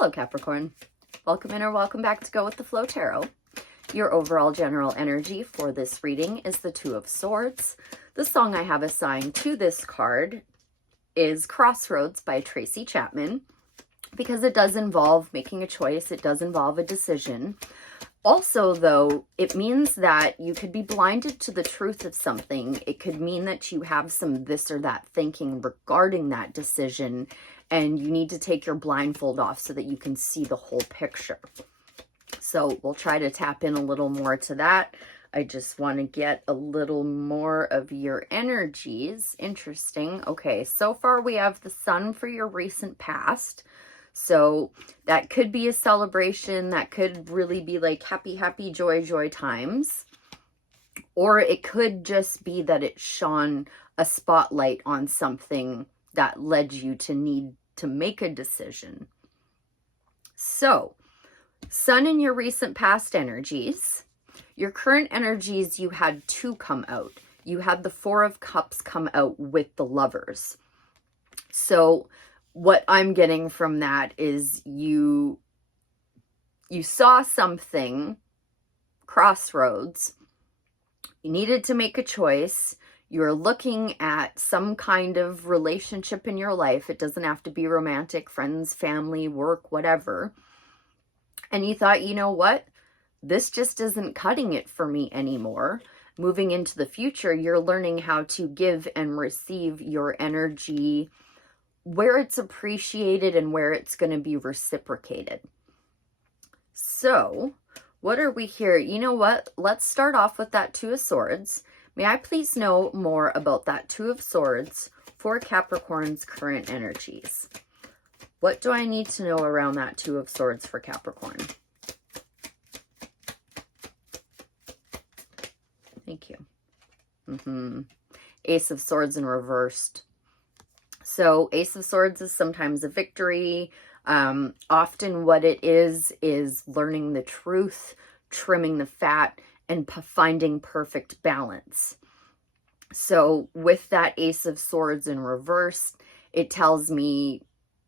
Hello, Capricorn. Welcome in or welcome back to Go With The Flow Tarot. Your overall general energy for this reading is the Two of Swords. The song I have assigned to this card is Crossroads by Tracy Chapman, because it does involve making a choice. It does involve a decision. Also, though, it means that you could be blinded to the truth of something. It could mean that you have some this or that thinking regarding that decision, and you need to take your blindfold off so that you can see the whole picture. So we'll try to tap in a little more to that. I just want to get a little more of your energies. Interesting. Okay, so far we have the Sun for your recent past. So that could be a celebration. That could really be like happy, happy, joy, joy times. Or it could just be that it shone a spotlight on something that led you to need to make a decision. So, Sun in your recent past energies. Your current energies, you had two come out. You had the Four of Cups come out with the Lovers. So, what I'm getting from that is you saw something, crossroads. You needed to make a choice. You're looking at some kind of relationship in your life. It doesn't have to be romantic, friends, family, work, whatever. And you thought, you know what? This just isn't cutting it for me anymore. Moving into the future, you're learning how to give and receive your energy where it's appreciated and where it's going to be reciprocated. So, what are we here? You know what? Let's start off with that Two of Swords. May I please know more about that Two of Swords for Capricorn's current energies? What do I need to know around that Two of Swords for Capricorn? Thank you. Ace of Swords in reversed. So Ace of Swords is sometimes a victory. Often what it is learning the truth, trimming the fat, and finding perfect balance. So with that Ace of Swords in reverse, it tells me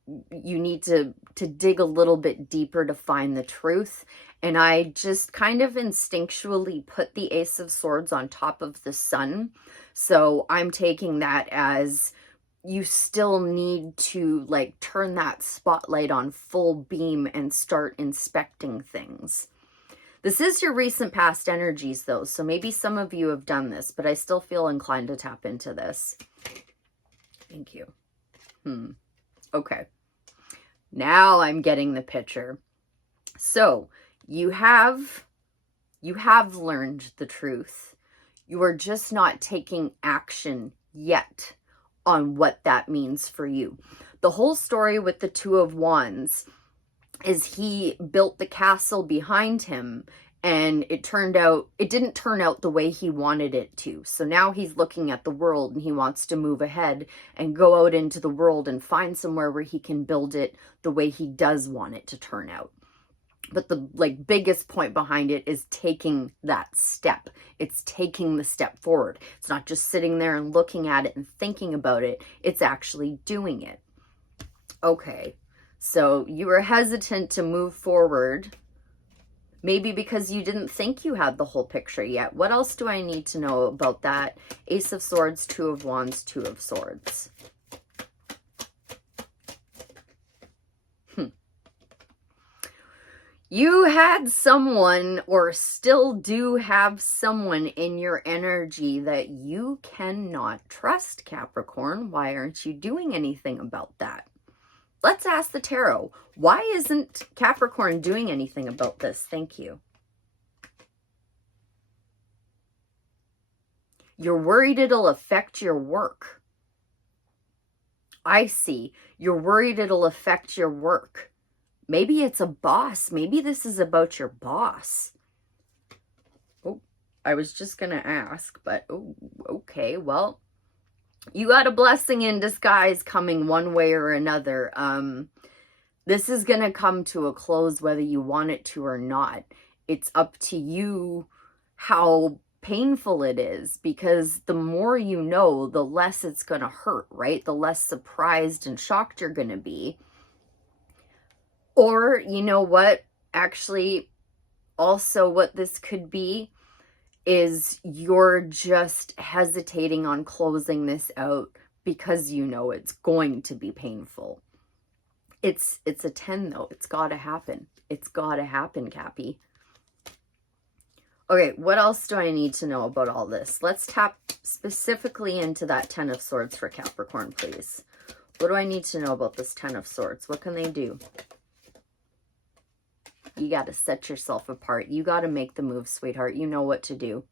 you need to dig a little bit deeper to find the truth. And I just kind of instinctually put the Ace of Swords on top of the Sun. So I'm taking that as you still need to like turn that spotlight on full beam and start inspecting things. This is your recent past energies though, so maybe some of you have done this, but I still feel inclined to tap into this. Thank you. Okay. Now I'm getting the picture. So you have learned the truth. You are just not taking action yet on what that means for you. The whole story with the Two of Wands is he built the castle behind him, and it didn't turn out the way he wanted it to. So now he's looking at the world and he wants to move ahead and go out into the world and find somewhere where he can build it the way he does want it to turn out. But the biggest point behind it is taking that step. It's taking the step forward. It's not just sitting there and looking at it and thinking about it. It's actually doing it. Okay, so you were hesitant to move forward, maybe because you didn't think you had the whole picture yet. What else do I need to know about that Ace of Swords, Two of Wands, Two of Swords? You had someone, or still do have someone in your energy that you cannot trust, Capricorn. Why aren't you doing anything about that? Let's ask the tarot. Why isn't Capricorn doing anything about this? Thank you. You're worried it'll affect your work. I see. You're worried it'll affect your work. Maybe it's a boss. Maybe this is about your boss. Oh, I was just going to ask, but oh, okay. Well, you got a blessing in disguise coming one way or another. This is going to come to a close whether you want it to or not. It's up to you how painful it is, because the more you know, the less it's going to hurt, right? The less surprised and shocked you're going to be. Or, you know what? Actually, also what this could be is you're just hesitating on closing this out because you know it's going to be painful. It's a 10 though. It's got to happen. It's got to happen, Cappy. Okay, what else do I need to know about all this? Let's tap specifically into that 10 of Swords for Capricorn, please. What do I need to know about this 10 of Swords? What can they do? You got to set yourself apart. You got to make the move, sweetheart. You know what to do.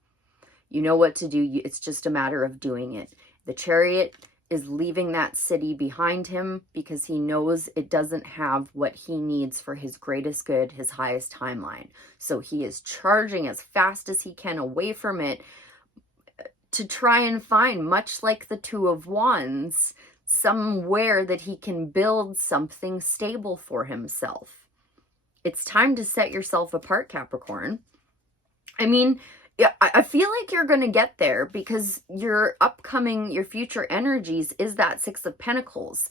You know what to do. It's just a matter of doing it. The Chariot is leaving that city behind him because he knows it doesn't have what he needs for his greatest good, his highest timeline. So he is charging as fast as he can away from it to try and find, much like the Two of Wands, somewhere that he can build something stable for himself. It's time to set yourself apart, Capricorn. I mean, yeah, I feel like you're going to get there because your future energies is that Six of Pentacles.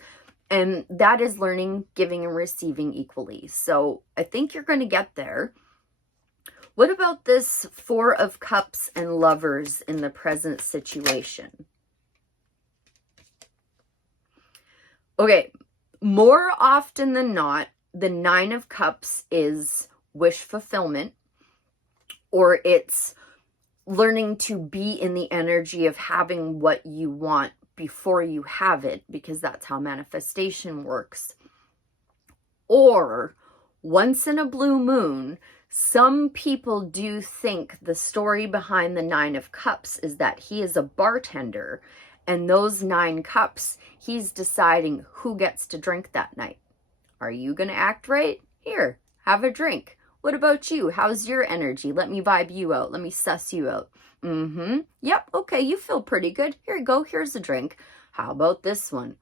And that is learning, giving, and receiving equally. So I think you're going to get there. What about this Four of Cups and Lovers in the present situation? Okay, more often than not, the Nine of Cups is wish fulfillment, or it's learning to be in the energy of having what you want before you have it, because that's how manifestation works. Or once in a blue moon, some people do think the story behind the Nine of Cups is that he is a bartender, and those 9 cups, he's deciding who gets to drink that night. Are you going to act right? Here, have a drink. What about you? How's your energy? Let me vibe you out. Let me suss you out. Yep, okay, you feel pretty good. Here you go. Here's a drink. How about this one?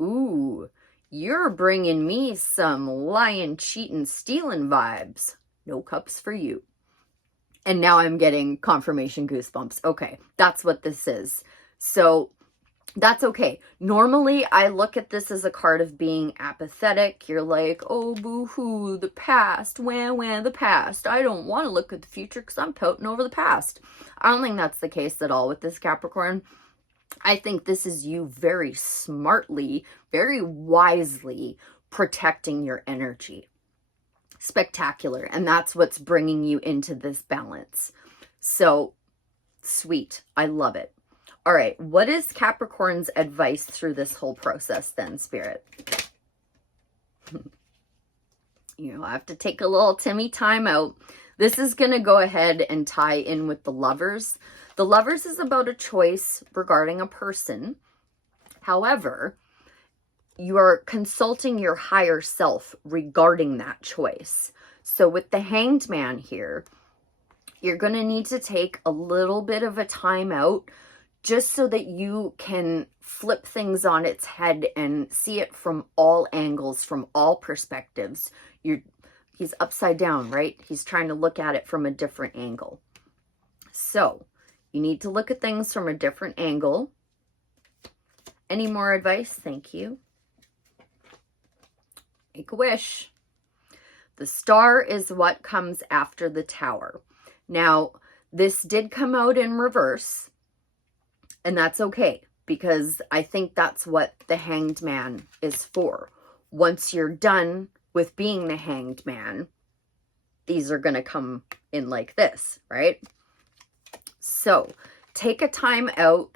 Ooh, you're bringing me some lying, cheating, stealing vibes. No cups for you. And now I'm getting confirmation goosebumps. Okay, that's what this is. So that's okay. Normally, I look at this as a card of being apathetic. You're like, oh, boo-hoo, the past, wah, the past. I don't want to look at the future because I'm pouting over the past. I don't think that's the case at all with this Capricorn. I think this is you very smartly, very wisely protecting your energy. Spectacular. And that's what's bringing you into this balance. So, sweet. I love it. All right, what is Capricorn's advice through this whole process then, Spirit? You know, I have to take a little Timmy time out. This is going to go ahead and tie in with the Lovers. The Lovers is about a choice regarding a person. However, you are consulting your higher self regarding that choice. So with the Hanged Man here, you're going to need to take a little bit of a time out just so that you can flip things on its head and see it from all angles, from all perspectives. He's upside down, right? He's trying to look at it from a different angle. So you need to look at things from a different angle. Any more advice? Thank you. Make a wish. The Star is what comes after the Tower. Now, this did come out in reverse. And that's okay, because I think that's what the Hanged Man is for. Once you're done with being the Hanged Man, these are going to come in like this, right? So take a time out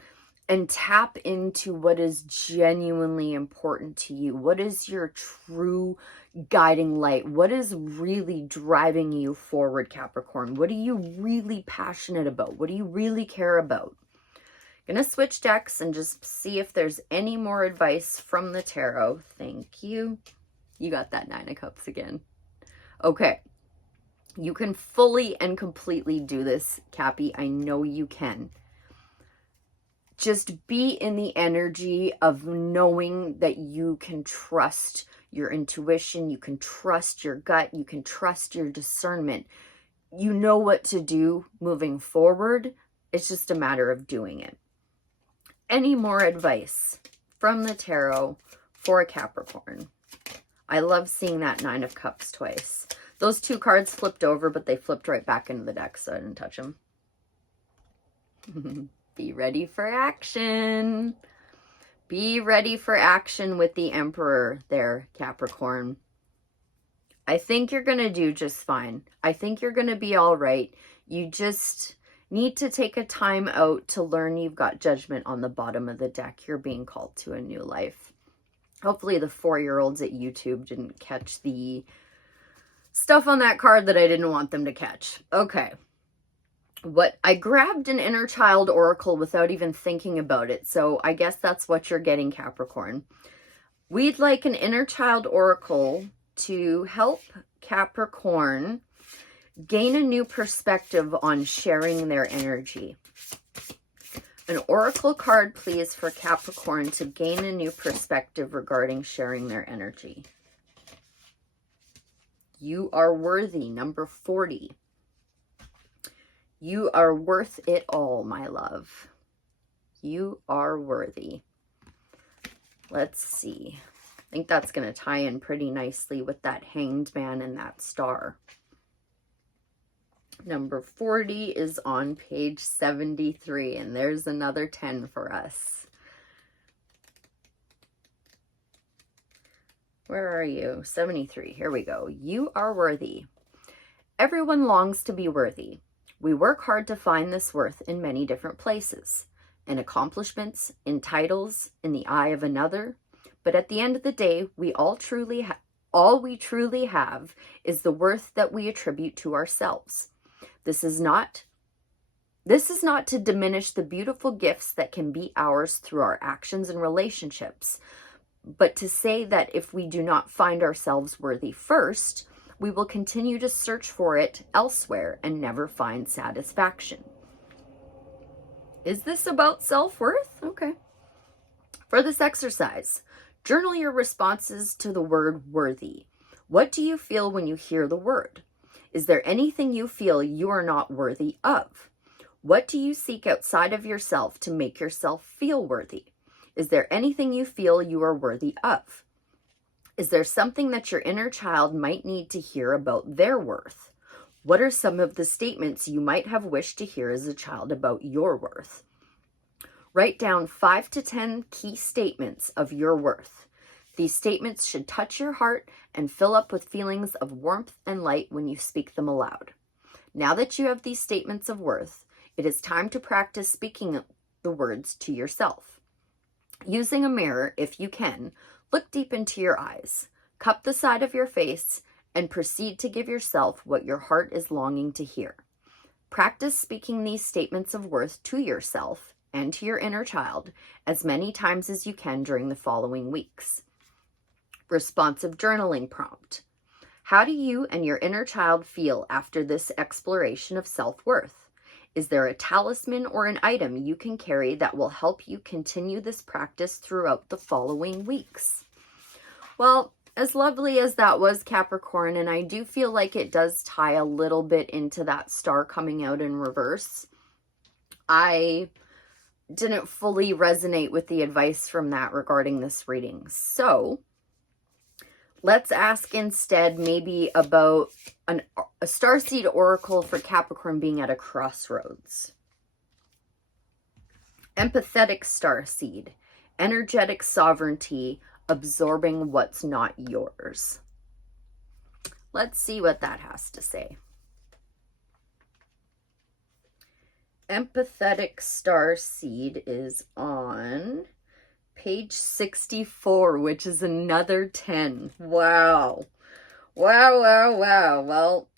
and tap into what is genuinely important to you. What is your true guiding light? What is really driving you forward, Capricorn? What are you really passionate about? What do you really care about? Gonna switch decks and just see if there's any more advice from the tarot. Thank you. You got that 9 of Cups again. Okay. You can fully and completely do this, Cappy. I know you can. Just be in the energy of knowing that you can trust your intuition. You can trust your gut. You can trust your discernment. You know what to do moving forward. It's just a matter of doing it. Any more advice from the tarot for Capricorn? I love seeing that Nine of Cups twice. Those two cards flipped over, but they flipped right back into the deck, so I didn't touch them. Be ready for action. Be ready for action with the Emperor there, Capricorn. I think you're going to do just fine. I think you're going to be all right. You just need to take a time out to learn you've got Judgment on the bottom of the deck. You're being called to a new life. Hopefully the 4-year-olds at YouTube didn't catch the stuff on that card that I didn't want them to catch. Okay. I grabbed an inner child oracle without even thinking about it. So I guess that's what you're getting, Capricorn. We'd like an inner child oracle to help Capricorn gain a new perspective on sharing their energy. An oracle card, please, for Capricorn to gain a new perspective regarding sharing their energy. You are worthy, number 40. You are worth it all, my love. You are worthy. Let's see. I think that's going to tie in pretty nicely with that Hanged Man and that star. Number 40 is on page 73, and there's another 10 for us. Where are you? 73. Here we go. You are worthy. Everyone longs to be worthy. We work hard to find this worth in many different places. In accomplishments, in titles, in the eye of another. But at the end of the day, all we truly have is the worth that we attribute to ourselves. This is not to diminish the beautiful gifts that can be ours through our actions and relationships, but to say that if we do not find ourselves worthy first, we will continue to search for it elsewhere and never find satisfaction. Is this about self-worth? Okay. For this exercise, journal your responses to the word worthy. What do you feel when you hear the word? Is there anything you feel you are not worthy of? What do you seek outside of yourself to make yourself feel worthy? Is there anything you feel you are worthy of? Is there something that your inner child might need to hear about their worth? What are some of the statements you might have wished to hear as a child about your worth? Write down 5 to 10 key statements of your worth. These statements should touch your heart and fill up with feelings of warmth and light when you speak them aloud. Now that you have these statements of worth, it is time to practice speaking the words to yourself. Using a mirror, if you can, look deep into your eyes, cup the side of your face, and proceed to give yourself what your heart is longing to hear. Practice speaking these statements of worth to yourself and to your inner child as many times as you can during the following weeks. Responsive journaling prompt. How do you and your inner child feel after this exploration of self-worth? Is there a talisman or an item you can carry that will help you continue this practice throughout the following weeks? Well, as lovely as that was, Capricorn, and I do feel like it does tie a little bit into that star coming out in reverse, I didn't fully resonate with the advice from that regarding this reading. So let's ask instead maybe about a Starseed oracle for Capricorn being at a crossroads. Empathetic Starseed, energetic sovereignty, absorbing what's not yours. Let's see what that has to say. Empathetic Starseed is on page 64, which is another 10. Wow. Wow, wow, wow. Well,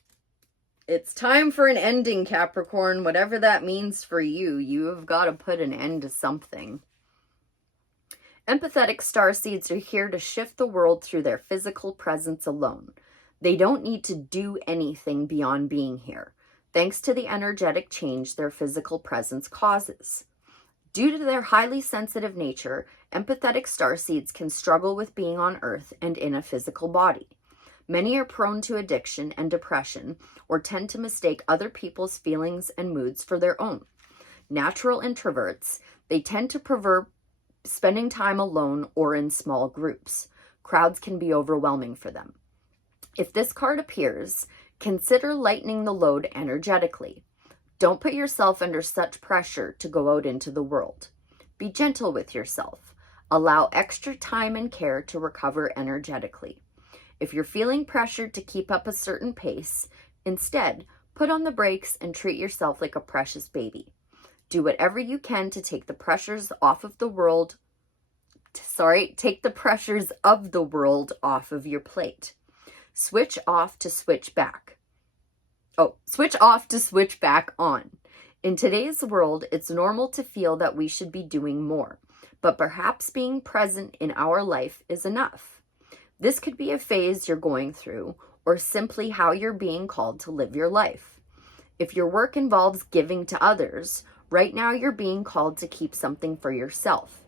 it's time for an ending, Capricorn. Whatever that means for you, you have got to put an end to something. Empathetic starseeds are here to shift the world through their physical presence alone. They don't need to do anything beyond being here, thanks to the energetic change their physical presence causes. Due to their highly sensitive nature, empathetic starseeds can struggle with being on Earth and in a physical body. Many are prone to addiction and depression, or tend to mistake other people's feelings and moods for their own. Natural introverts, they tend to prefer spending time alone or in small groups. Crowds can be overwhelming for them. If this card appears, consider lightening the load energetically. Don't put yourself under such pressure to go out into the world. Be gentle with yourself. Allow extra time and care to recover energetically. If you're feeling pressured to keep up a certain pace, instead, put on the brakes and treat yourself like a precious baby. Do whatever you can to take the pressures of the world off of your plate. Switch off to switch back on. In today's world, it's normal to feel that we should be doing more, but perhaps being present in our life is enough. This could be a phase you're going through, or simply how you're being called to live your life. If your work involves giving to others, right now you're being called to keep something for yourself.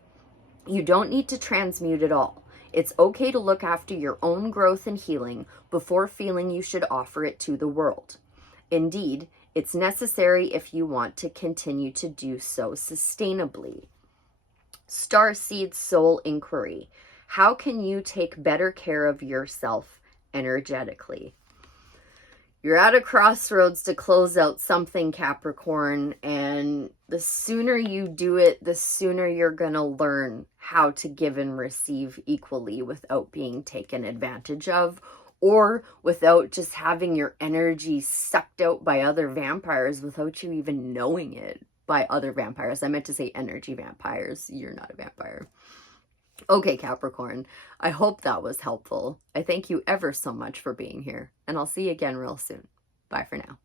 You don't need to transmute it all. It's okay to look after your own growth and healing before feeling you should offer it to the world. Indeed, it's necessary if you want to continue to do so sustainably. Starseed Soul Inquiry. How can you take better care of yourself energetically? You're at a crossroads to close out something, Capricorn, and the sooner you do it, the sooner you're going to learn how to give and receive equally without being taken advantage of, or without just having your energy sucked out by other vampires without you even knowing it. By other vampires. I meant to say energy vampires. You're not a vampire. Okay, Capricorn, I hope that was helpful. I thank you ever so much for being here, and I'll see you again real soon. Bye for now.